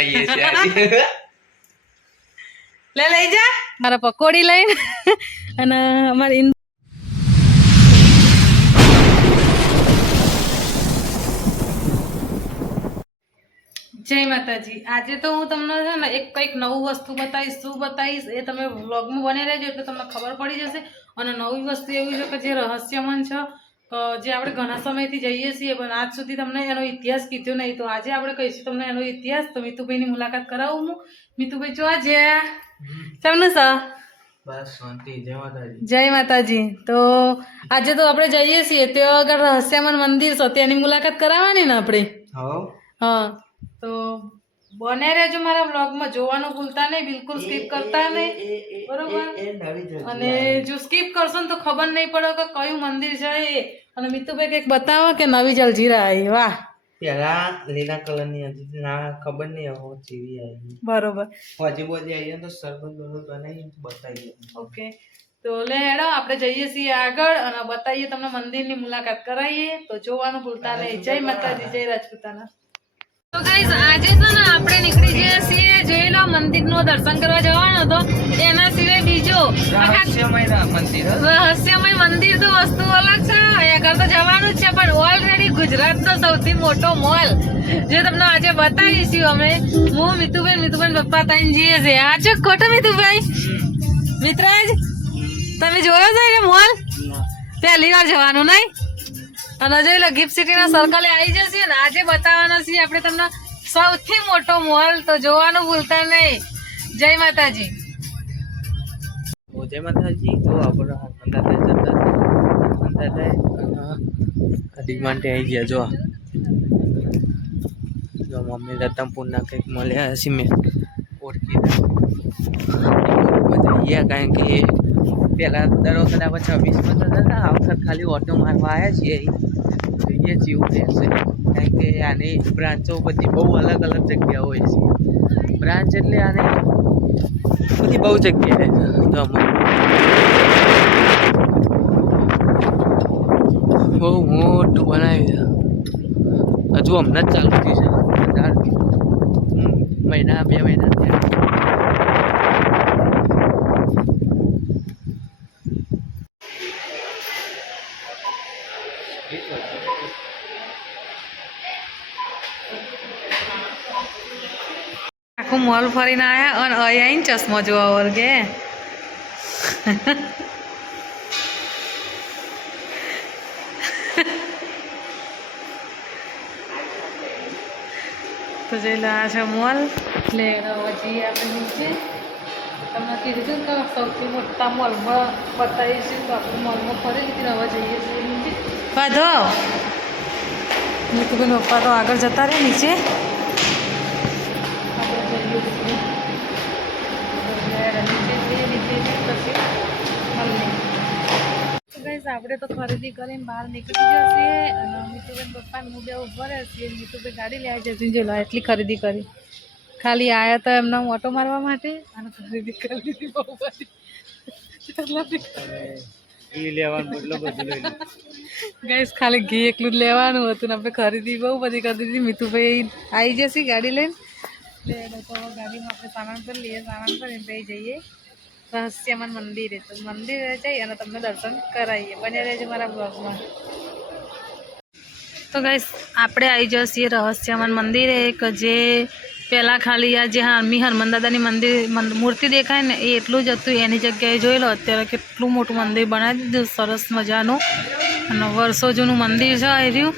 બનાવીએ છીએ આજે લઈ જા મારા પકોડી લઈને અને અમારી જય માતાજી। આજે તો હું તમને છે ને એક કંઈક નવું વસ્તુ બતાવીશ। શું બતાવીશ એ તમે વ્લોગમાં બની રહેજો એટલે તમને ખબર પડી જશે। અને નવી વસ્તુ એવી છે કે જે રહસ્યમય છે, જે આપણે ઘણા સમયથી જઈએ છીએ પણ આજ સુધી તમને એનો ઇતિહાસ કીધો નહીં। તો આજે આપણે કહીશું તમને એનો ઇતિહાસ। તો મિતુભાઈની મુલાકાત કરાવું હું। મિતુભાઈ જો આજે કેમનું છે? બસ શાંતિ। જય માતાજી। જય માતાજી। તો આજે તો આપણે જઈએ છીએ ત્યાં આગળ રહસ્યમય મંદિર છે, તેની મુલાકાત કરાવવાની ને આપણે। હા તો બને રહેજો મારા બ્લોગમાં, જોવાનું ભૂલતા નહીં, બિલકુલ સ્કીપ કરતા નહીં, બરોબર? અને જો સ્કીપ કરશો ને તો ખબર નહીં પડે કે કયું મંદિર છે એ। અને મિતુભાઈ કંઈક બતાવો કે નવી જલજીરા આવી। વાહ, પેલા લીલા કલરની હતી, ના ખબર નહીં હવે ચીવી આવી, બરોબર। હજી બધી આવી તો સરબત બરબત બનાવી બતાવીએ। ઓકે તો લે હેડો આપણે જઈએ છીએ આગળ અને બતાવીએ તમને મંદિરની મુલાકાત કરાવીએ। તો જોવાનું ભૂલતા નહીં। જય માતાજી, જય રાજપૂતાના। તો ગાઈસ આજે છે ને આપણે નીકળી ગયા છીએ, જોઈ લો મંદિરનું દર્શન કરવા જવાનો હતો। એના સિવાય બીજો રહસ્યમય મંદિર તો વસ્તુ અલગ છે, આગળ તો જવાનું જ છે પણ ઓલરેડી ગુજરાતનો સૌથી મોટો મોલ જે તમને આજે બતાવીશું અમે। હું મિતુભાઈ પપ્પા ત્રણ જઈએ છે। આ ચો ખોટો મિતુભાઈ? મિત્રાજ તમે જોયો છે એ મોલ? પહેલી વાર જવાનું નહીં? અને જોઈ લો ગિફ્ટ સિટીના સર્કલે આવી જશે ને આજે બતાવવાના છીએ આપણે તમને સૌથી મોટો મોલ। તો જોવાનું ભૂલતા નહીં। જય માતાજી। જય માતાજી। તો આપણે ડિમાન્ડ આવી ગયા। જો મમ્મી રતનપુરના કંઈક મળ્યા હશે, મેં ઓળખી જઈએ કારણ કે પેલા દર વખત આપણે 26માં જતા હતા, આ વખત ખાલી ઓટો મારવા આવ્યા છીએ। જોઈએ જેવું રહેશે કારણ કે આની બ્રાન્ચો બધી બહુ અલગ અલગ જગ્યા હોય છે। બ્રાન્ચ એટલે આને બધી બહુ જગ્યાએ બહુ મોટું બનાવ્યું છે। હજુ હમણાં જ ચાલુ થયું છે, મહિના 2 મહિના થયા। આખું મોલ ફરીને આવ્યા અને અહીંયા ચશ્મો જોવા વર્ગે। તો જોઈ લો આ છે મોલ। એટલે હજી આપણે નીચે તમને કીધું કે સૌથી મોટા મોલમાં બતાવીશું તો આપણે મોલમાં ફરી લીધી। હવે જઈએ છીએ નીચે। બાંધો મિતુભાઈ પપ્પા તો આગળ જતા રહે નીચે। આપણે તો ખરીદી કરીને બહાર નીકળી જશે અને મિતુભાઈ પપ્પા હું બે ઉભા રહેશે। મિતુભાઈ ગાડી લઈ જશે। જો એટલી ખરીદી કરી, ખાલી આવ્યા તો એમના ઓટો મારવા માટે અને ખરીદી કરી લીધી બહુ બધી। ગાઈસ ખાલી ઘી એકલું જ લેવાનું હતું ને આપણે ખરીદી બહુ બધી કરી દીધી। મિતુભાઈ આવી જશે ગાડી લઈને, એટલે તો ગાડીમાં આપણે સામાન કરી લઈએ। સામાન કરીને પછી જઈએ રહસ્યમય મંદિરે। તો મંદિરે જઈ અને તમને દર્શન કરાવીએ। બને રહેજો મારા બ્લોગમાં। તો ગાઈસ આપણે આવી જઈએ રહસ્યમય મંદિરે કે જે પહેલાં ખાલી આ જે હનુમાન દાદાની મૂર્તિ દેખાય ને એ એટલું જ હતું। એની જગ્યાએ જોઈ લો અત્યારે કેટલું મોટું મંદિર બનાવી દીધું, સરસ મજાનું અને વર્ષો જૂનું મંદિર છે એ રહ્યું।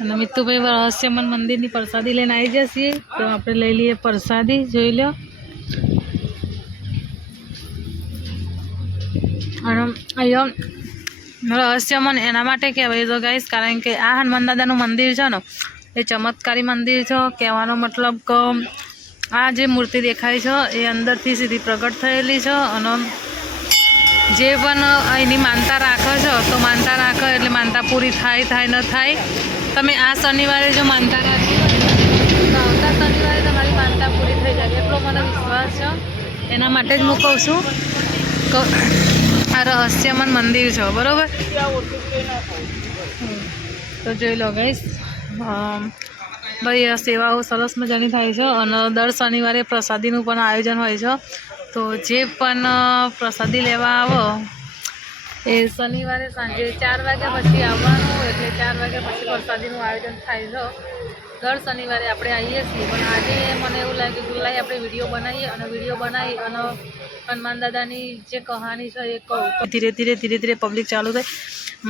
અને મિતુભાઈ રહસ્યમય મંદિરની પ્રસાદી લઈને આવી જશે, તો આપણે લઈ લઈએ પ્રસાદી। જોઈ લો અને અહીંયા રહસ્યમય એના માટે કહેવાય તો ગાઈસ કારણ કે આ હનુમાન દાદાનું મંદિર છે ને એ ચમત્કારી મંદિર છે। કહેવાનો મતલબ કે આ જે મૂર્તિ દેખાય છે એ અંદરથી સીધી પ્રગટ થયેલી છે અને જે પણ એની માનતા રાખે છે તો માનતા રાખે એટલે માનતા પૂરી થાય ન થાય। તમે આ શનિવારે જો માનતા રાખી હોય તો આવતા શનિવારે તમારી માનતા પૂરી થઈ જાય, એટલો મને વિશ્વાસ છે। એના માટે જ હું કહું છું કે આ રહસ્યમય મંદિર છે, બરાબર? તો જોઈ લો ગાઈસ ભાઈ આ સેવાઓ સરસ મજાની થાય છે અને દર શનિવારે પ્રસાદીનું પણ આયોજન હોય છે. તો જે પણ પ્રસાદી લેવા આવો એ શનિવારે સાંજે 4 વાગ્યા પછી આવવાનું, એટલે 4 વાગ્યા પછી પ્રસાદીનું આયોજન થાય છે. દર શનિવારે આપણે આવીએ છીએ, પણ આજે મને એવું લાગ્યું કે લાઈ આપણે વિડીયો બનાવીએ અને વિડીયો બનાવી અને હનુમાન દાદાની જે કહાની છે એ કહું. ધીરે ધીરે પબ્લિક ચાલુ થઈ,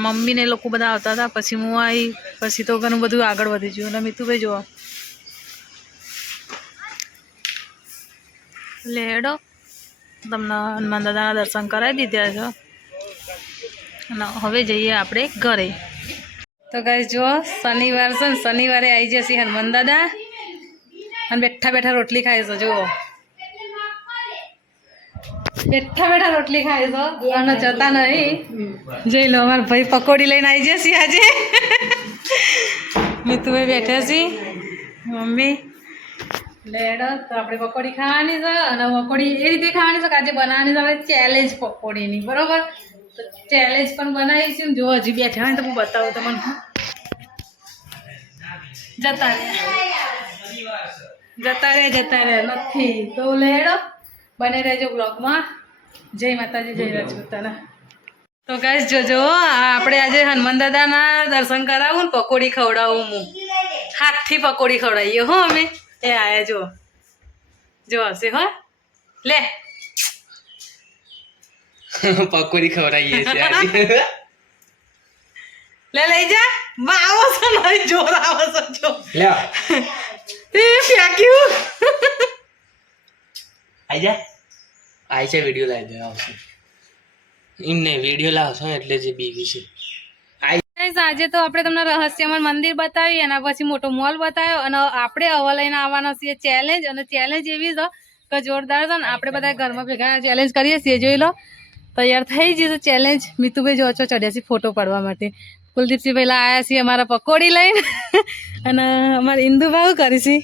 મમ્મીને એ લોકો બધા આવતા હતા, પછી હું આવી, પછી તો ઘણું બધું આગળ વધી ગયું. અને મિતુભાઈ જુઓ લેડો તમને હનુમાન દાદાના દર્શન કરાવી દીધા છે અને હવે જઈએ આપણે ઘરે. તો ગાઈસ જો શનિવાર છે ને, શનિવારે આવી જશે હનુમાન દાદા અને બેઠા બેઠા રોટલી ખાય છે. જુઓ બેઠા બેઠા રોટલી ખાય છે અને જતા નહીં. જોઈ લો અમારા ભાઈ પકોડી લઈને આવી જશે આજે. મિતુભાઈ બેઠા છીએ, મમ્મી લેડો. તો આપણે પકોડી ખાવાની છે અને પકોડી એ રીતે ખાવાની છે કે આજે બનાવવાની છે આપણે ચેલેન્જ પકોડીની, બરોબર? તો ચેલેન્જ પણ બનાવીશું. જો હજી બેઠા હોય તો હું બતાવું તમને. જતા રહે નથી તો લેડો, બને રહેજો બ્લોગમાં. જય માતાજી, જય રાજપૂતાના. તો ગાઈસ જોજો આપણે આજે હનુમાન દાદાના દર્શન કરાવું ને પકોડી ખવડાવું. હું હાથથી પકોડી ખવડાવીએ હો અમે. એ આયા જો હશે હો. લે પકોડી ખવડાવીએ છીએ આજે. લે લઈ જા. આવો છો નહીં, જોર આવો છો. જો લે એ ફેંક્યું. આઈ છે વિડીયો લાવી દે આવશે. એમને વિડીયો લાવશો એટલે જે બીવી છે. આજે તો આપણે તમને રહસ્યમય મંદિર બતાવી, એના પછી મોટો મોલ બતાવ્યો અને આપણે હવા લઈને આવવાના છીએ ચેલેન્જ. અને ચેલેન્જ એવી છે કે જોરદાર છે ને. આપણે બધા ઘરમાં ભેગા ચેલેન્જ કરીએ છીએ. જોઈ લો તૈયાર થઈ જશે ચેલેન્જ. મિતુભાઈ જો ચડ્યા છે ફોટો પાડવા માટે. કુલદીપસિંહ પહેલા આવ્યા છીએ અમારા પકોડી લઈને અને અમારે ઇન્દુબા શું કરીશી?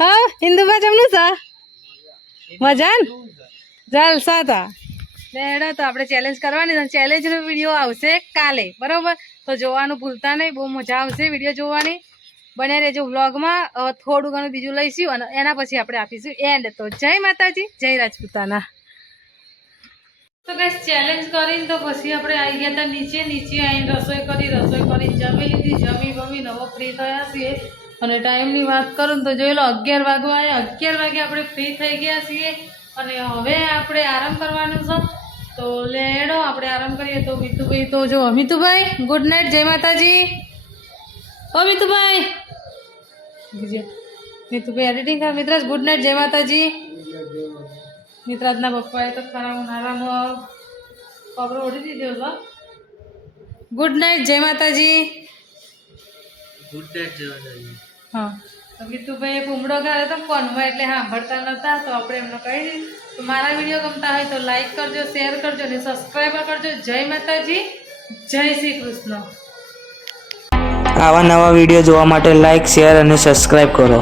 હા ઇન્દુબા જમનું છે મજા ને જલસા હતા. લેડો તો આપણે ચેલેન્જ કરવાની છે. ચેલેન્જનો વિડીયો આવશે કાલે, બરાબર? તો જોવાનું ભૂલતા નહીં, બહુ મજા આવશે વિડીયો જોવાની. બને રહેજો વ્લોગમાં. થોડું ઘણું બીજું લઈશું અને એના પછી આપણે આપીશું એન્ડ. તો જય માતાજી, જય રાજપૂતાના. તો ગાઈસ ચેલેન્જ કરીને તો પછી આપણે આવી ગયા હતા નીચે આવીને રસોઈ કરીને જમી લીધી. જમી નવો ફ્રી થયા છીએ અને ટાઈમની વાત કરું તો જોઈ લો 11 વાગવા આવ્યા. 11 વાગે આપણે ફ્રી થઈ ગયા છીએ અને હવે આપણે આરામ કરવાનું છે. તો લેડો આપણે આરામ કરીએ. તો મિતુભાઈ તો જો મિતુભાઈ ગુડ નાઇટ, જય માતાજી. ઓ મિતુભાઈ એડિટિંગ કર. મિત્રાજ ગુડ નાઇટ, જય માતાજી. મિત્રાજના પપ્પાએ તો ખરા ઉનાળામાં કપડો ઓઢી દીધો હતો. ગુડ નાઇટ, જય માતાજી. ગુડ નાઇટ જય માતાજી. હા તો મિતુભાઈ ભૂમડો ગાળ્યો તો ફોનમાં એટલે સાંભળતા નહોતા, તો આપણે એમને કહી દઈએ. તો મારા વિડીયો ગમતા હોય તો લાઈક કરજો, શેર કરજો અને સબસ્ક્રાઈબ કરજો. જય માતાજી, જય શ્રી કૃષ્ણ. આવા નવા વિડીયો જોવા માટે લાઈક, શેર અને સબસ્ક્રાઈબ કરો.